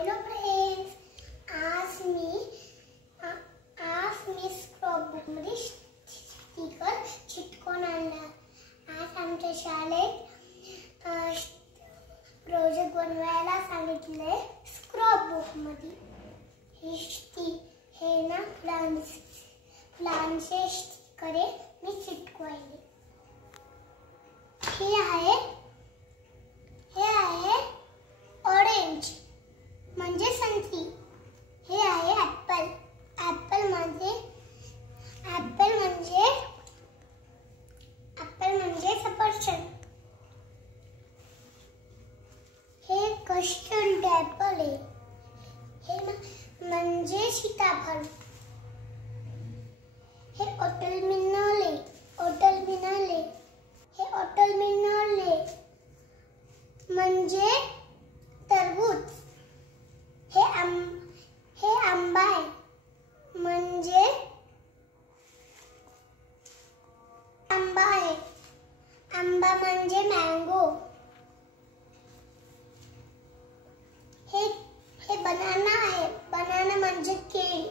Hello friends, आज मी स्क्रॅपबुकमध्ये sticker चिटकवून आणला। आज आमच्या शाळेत प्रोजेक्ट बनवायला सांगितले। स्क्रॅपबुकमध्ये हे ना प्लांटचे स्टिकर मी चिटकवायले। हे आहे ऑरेंज म्हणजे संत्री। हे आहे ॲपल म्हणजे सफरचंद। हे कस्टर्ड ॲपल आहे। हे म्हणजे सीताफळ। हे वॉटरमेलन आहे। हे वॉटरमेलन आहे म्हणजे तरबूज। हे आंबा आहे म्हणजे आंबा म्हणजे मँगो। हे बनाना आहे। बनाना म्हणजे केळी।